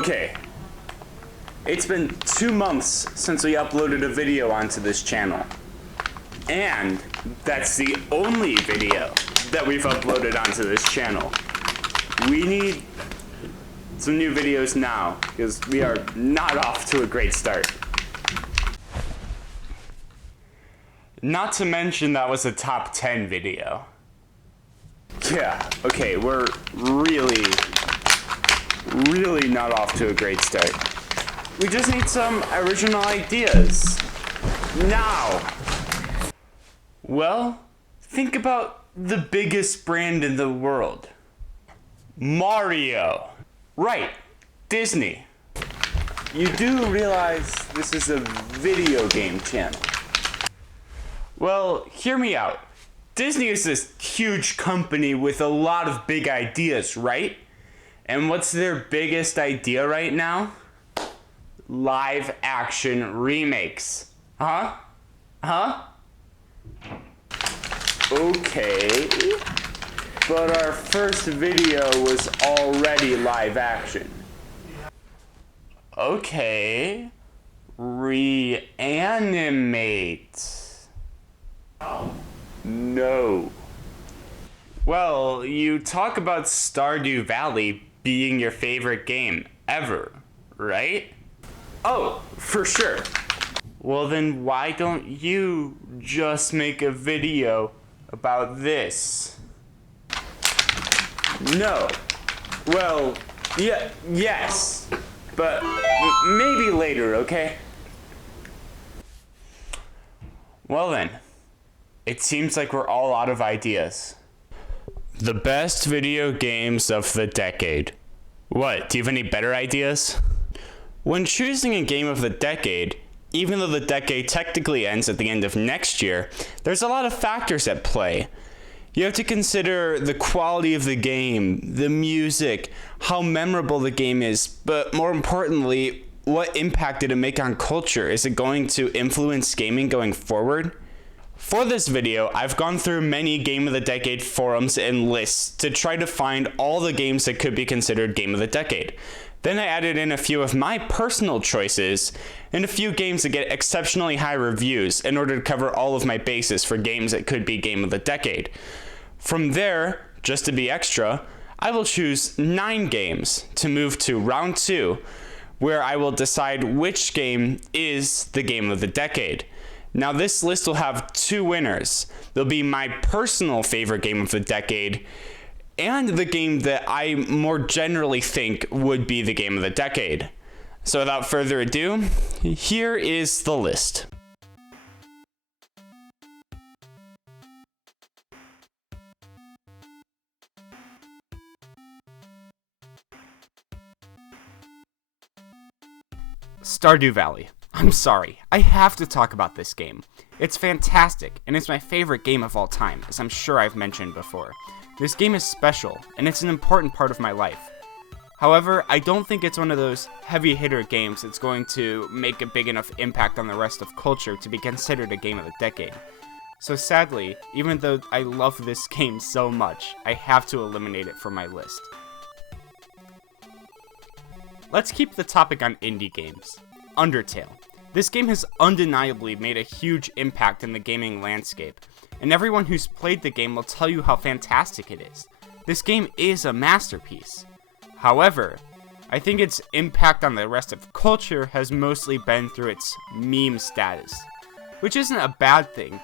Okay. It's been 2 months since we uploaded a video onto this channel. And that's the only video that we've uploaded onto this channel. We need some new videos now, because we are not off to a great start. Not to mention that was a top 10 video. Yeah, okay, we're really not off to a great start. We just need some original ideas. Now! Well, think about the biggest brand in the world. Mario. Right, Disney. You do realize this is a video game channel. Well, hear me out. Disney is this huge company with a lot of big ideas, right? And what's their biggest idea right now? Live action remakes. Huh? Okay. But our first video was already live action. Okay. Reanimate. No. Well, you talk about Stardew Valley being your favorite game ever, right? Oh, for sure. Well, then why don't you just make a video about this? No. Well, yes. But maybe later, okay? Well then. It seems like we're all out of ideas. The best video games of the decade. What, do you have any better ideas? When choosing a game of the decade, even though the decade technically ends at the end of next year, there's a lot of factors at play. You have to consider the quality of the game, the music, how memorable the game is, but more importantly, what impact did it make on culture? Is it going to influence gaming going forward? For this video, I've gone through many Game of the Decade forums and lists to try to find all the games that could be considered Game of the Decade. Then I added in a few of my personal choices and a few games that get exceptionally high reviews in order to cover all of my bases for games that could be Game of the Decade. From there, just to be extra, I will choose 9 games to move to round 2, where I will decide which game is the Game of the Decade. Now this list will have 2 winners. There'll be my personal favorite game of the decade and the game that I more generally think would be the game of the decade. So without further ado, here is the list. Stardew Valley. I'm sorry, I have to talk about this game. It's fantastic, and it's my favorite game of all time, as I'm sure I've mentioned before. This game is special, and it's an important part of my life. However, I don't think it's one of those heavy hitter games that's going to make a big enough impact on the rest of culture to be considered a game of the decade. So sadly, even though I love this game so much, I have to eliminate it from my list. Let's keep the topic on indie games. Undertale. This game has undeniably made a huge impact in the gaming landscape, and everyone who's played the game will tell you how fantastic it is. This game is a masterpiece. However, I think its impact on the rest of culture has mostly been through its meme status, which isn't a bad thing,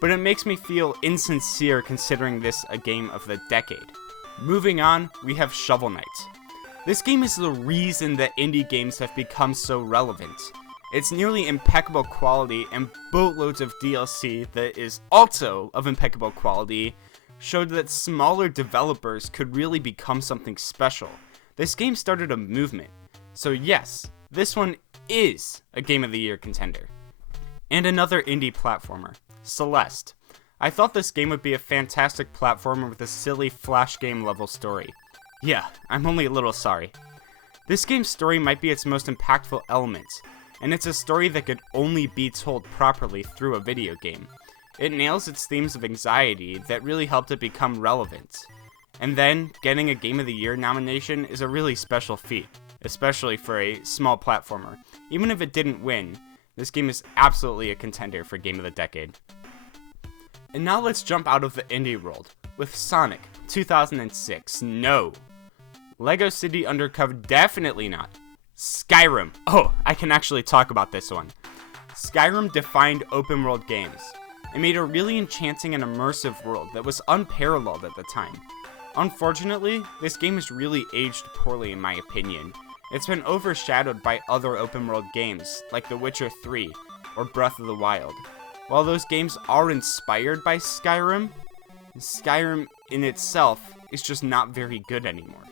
but it makes me feel insincere considering this a game of the decade. Moving on, we have Shovel Knight. This game is the reason that indie games have become so relevant. Its nearly impeccable quality and boatloads of DLC that is also of impeccable quality showed that smaller developers could really become something special. This game started a movement. So yes, this one is a Game of the Year contender. And another indie platformer, Celeste. I thought this game would be a fantastic platformer with a silly flash game level story. Yeah, I'm only a little sorry. This game's story might be its most impactful element, and it's a story that could only be told properly through a video game. It nails its themes of anxiety that really helped it become relevant. And then, getting a Game of the Year nomination is a really special feat. especially for a small platformer. Even if it didn't win, this game is absolutely a contender for Game of the Decade. And now let's jump out of the indie world with Sonic 2006. No. Lego City Undercover, definitely not. Skyrim. Oh, I can actually talk about this one. Skyrim defined open world games. It made a really enchanting and immersive world that was unparalleled at the time. Unfortunately, this game has really aged poorly in my opinion. It's been overshadowed by other open world games like The Witcher 3 or Breath of the Wild. While those games are inspired by Skyrim, Skyrim in itself is just not very good anymore.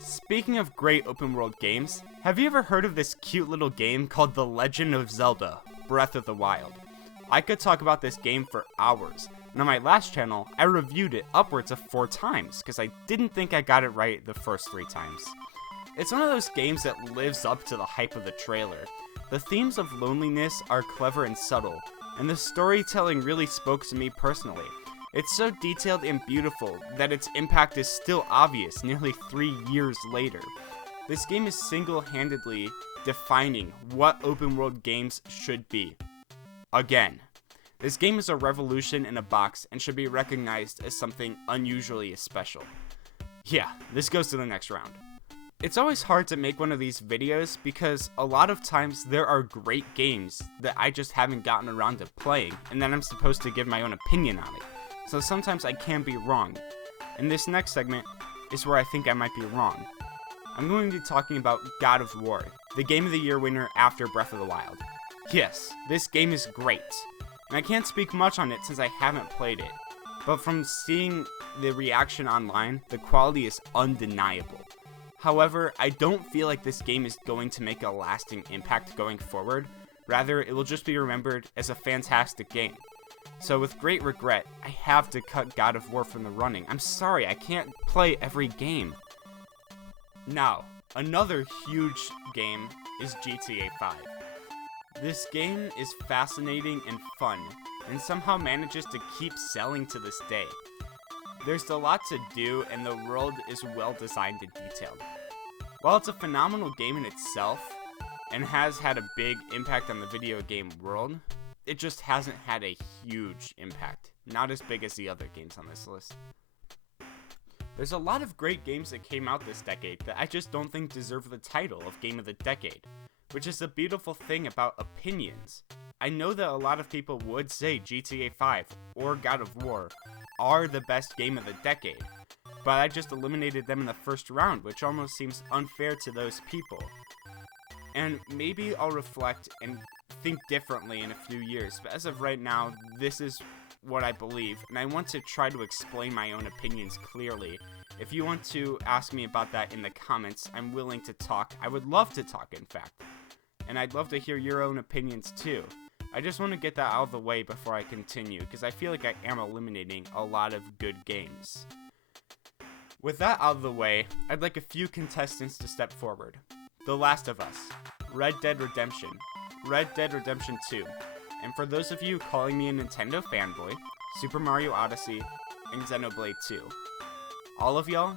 Speaking of great open world games, have you ever heard of this cute little game called The Legend of Zelda: Breath of the Wild? I could talk about this game for hours, and on my last channel, I reviewed it upwards of 4 times because I didn't think I got it right the first 3 times. It's one of those games that lives up to the hype of the trailer. The themes of loneliness are clever and subtle, and the storytelling really spoke to me personally. It's so detailed and beautiful that its impact is still obvious nearly 3 years later. This game is single-handedly defining what open world games should be. Again, this game is a revolution in a box and should be recognized as something unusually special. Yeah, this goes to the next round. It's always hard to make one of these videos because a lot of times there are great games that I just haven't gotten around to playing, and then I'm supposed to give my own opinion on it. So sometimes I can be wrong. And this next segment is where I think I might be wrong. I'm going to be talking about God of War, the Game of the Year winner after Breath of the Wild. Yes, this game is great, and I can't speak much on it since I haven't played it, but from seeing the reaction online, the quality is undeniable. However, I don't feel like this game is going to make a lasting impact going forward. Rather, it will just be remembered as a fantastic game. So with great regret, I have to cut God of War from the running. I'm sorry, I can't play every game. Now, another huge game is GTA 5. This game is fascinating and fun, and somehow manages to keep selling to this day. There's a lot to do, and the world is well designed and detailed. While it's a phenomenal game in itself, and has had a big impact on the video game world, it just hasn't had a huge impact. Not as big as the other games on this list. There's a lot of great games that came out this decade that I just don't think deserve the title of Game of the Decade, which is the beautiful thing about opinions. I know that a lot of people would say GTA 5 or God of War are the best game of the decade, but I just eliminated them in the first round, which almost seems unfair to those people. And maybe I'll reflect and think differently in a few years, but as of right now, this is what I believe, and I want to try to explain my own opinions clearly. If you want to ask me about that in the comments, I'm willing to talk. I would love to talk, in fact. And I'd love to hear your own opinions too. I just want to get that out of the way before I continue, because I feel like I am eliminating a lot of good games. With that out of the way, I'd like a few contestants to step forward. The Last of Us, Red Dead Redemption, Red Dead Redemption 2, and for those of you calling me a Nintendo fanboy, Super Mario Odyssey, and Xenoblade 2. All of y'all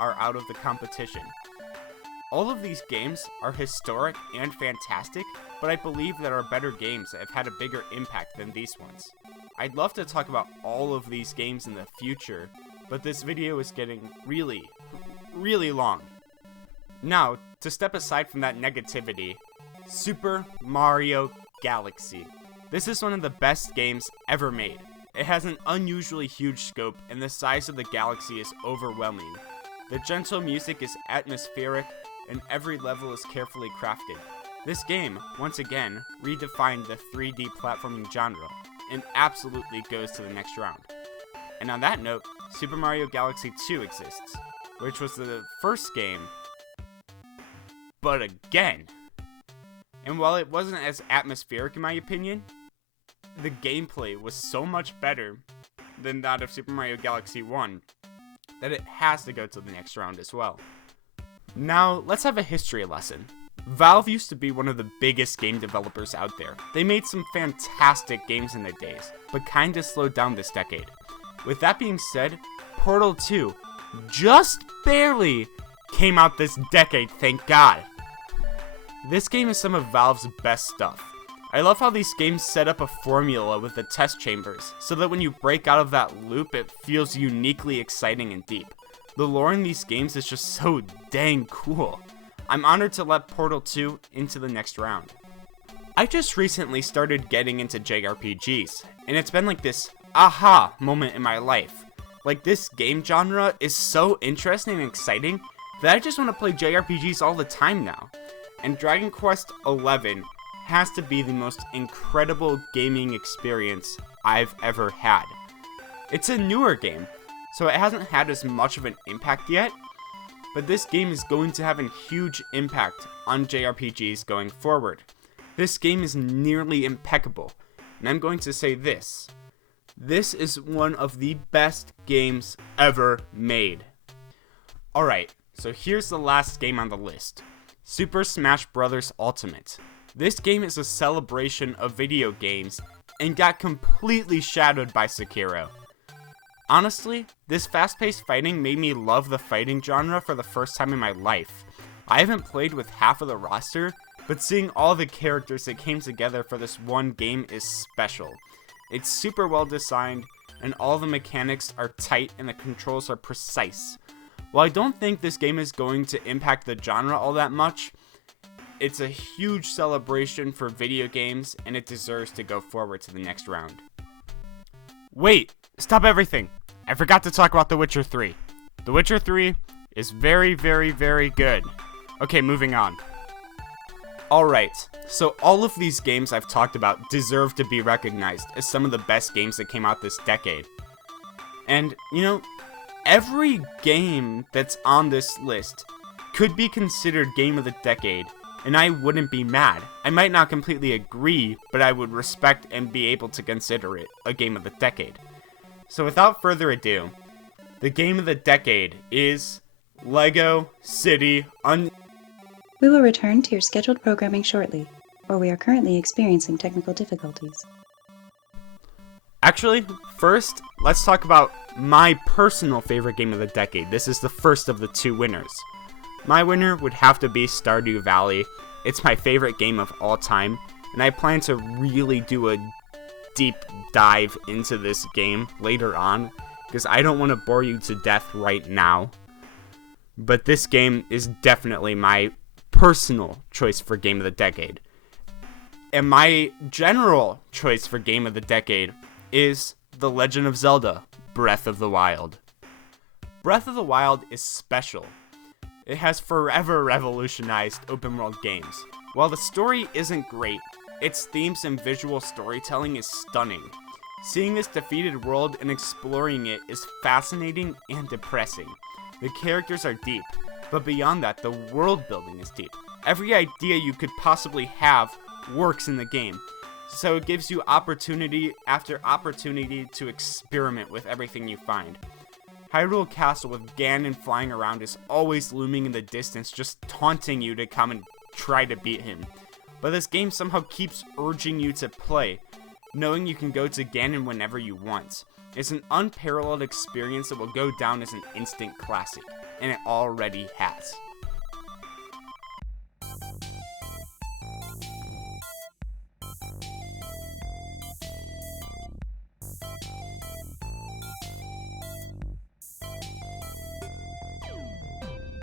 are out of the competition. All of these games are historic and fantastic, but I believe there are better games that have had a bigger impact than these ones. I'd love to talk about all of these games in the future, but this video is getting really long. Now, to step aside from that negativity, Super Mario Galaxy. This is one of the best games ever made. It has an unusually huge scope, and the size of the galaxy is overwhelming. The gentle music is atmospheric, and every level is carefully crafted. This game, once again, redefined the 3D platforming genre, and absolutely goes to the next round. And on that note, Super Mario Galaxy 2 exists, which was the first game, but again. And while it wasn't as atmospheric in my opinion, the gameplay was so much better than that of Super Mario Galaxy 1 that it has to go to the next round as well. Now, let's have a history lesson. Valve used to be one of the biggest game developers out there. They made some fantastic games in their days, but kinda slowed down this decade. With that being said, Portal 2 just barely came out this decade, thank God. This game is some of Valve's best stuff. I love how these games set up a formula with the test chambers, so that when you break out of that loop, it feels uniquely exciting and deep. The lore in these games is just so dang cool. I'm honored to let Portal 2 into the next round. I just recently started getting into JRPGs, and it's been like this aha moment in my life. Like, this game genre is so interesting and exciting that I just want to play JRPGs all the time now. And Dragon Quest XI has to be the most incredible gaming experience I've ever had. It's a newer game, so it hasn't had as much of an impact yet, but this game is going to have a huge impact on JRPGs going forward. This game is nearly impeccable, and I'm going to say this. This is one of the best games ever made. Alright, so here's the last game on the list. Super Smash Bros. Ultimate. This game is a celebration of video games and got completely shadowed by Sekiro. Honestly, this fast-paced fighting made me love the fighting genre for the first time in my life. I haven't played with half of the roster, but seeing all the characters that came together for this one game is special. It's super well designed, and all the mechanics are tight and the controls are precise. While I don't think this game is going to impact the genre all that much, it's a huge celebration for video games, and it deserves to go forward to the next round. Wait! Stop everything! I forgot to talk about The Witcher 3. The Witcher 3 is very, very, very good. Okay, moving on. Alright, so all of these games I've talked about deserve to be recognized as some of the best games that came out this decade. And, you know, every game that's on this list could be considered Game of the Decade, and I wouldn't be mad. I might not completely agree, but I would respect and be able to consider it a Game of the Decade. So without further ado, the Game of the Decade is LEGO City We will return to your scheduled programming shortly, or we are currently experiencing technical difficulties. Actually, first, let's talk about my personal favorite game of the decade. This is the first of the two winners. My winner would have to be Stardew Valley. It's my favorite game of all time, and I plan to really do a deep dive into this game later on, because I don't want to bore you to death right now. But this game is definitely my personal choice for Game of the Decade. And my general choice for Game of the Decade is The Legend of Zelda: Breath of the Wild. Breath of the Wild is special. It has forever revolutionized open world games. While the story isn't great, its themes and visual storytelling is stunning. Seeing this defeated world and exploring it is fascinating and depressing. The characters are deep, but beyond that, the world building is deep. Every idea you could possibly have works in the game, so it gives you opportunity after opportunity to experiment with everything you find. Hyrule Castle with Ganon flying around is always looming in the distance, just taunting you to come and try to beat him. But this game somehow keeps urging you to play, knowing you can go to Ganon whenever you want. It's an unparalleled experience that will go down as an instant classic, and it already has.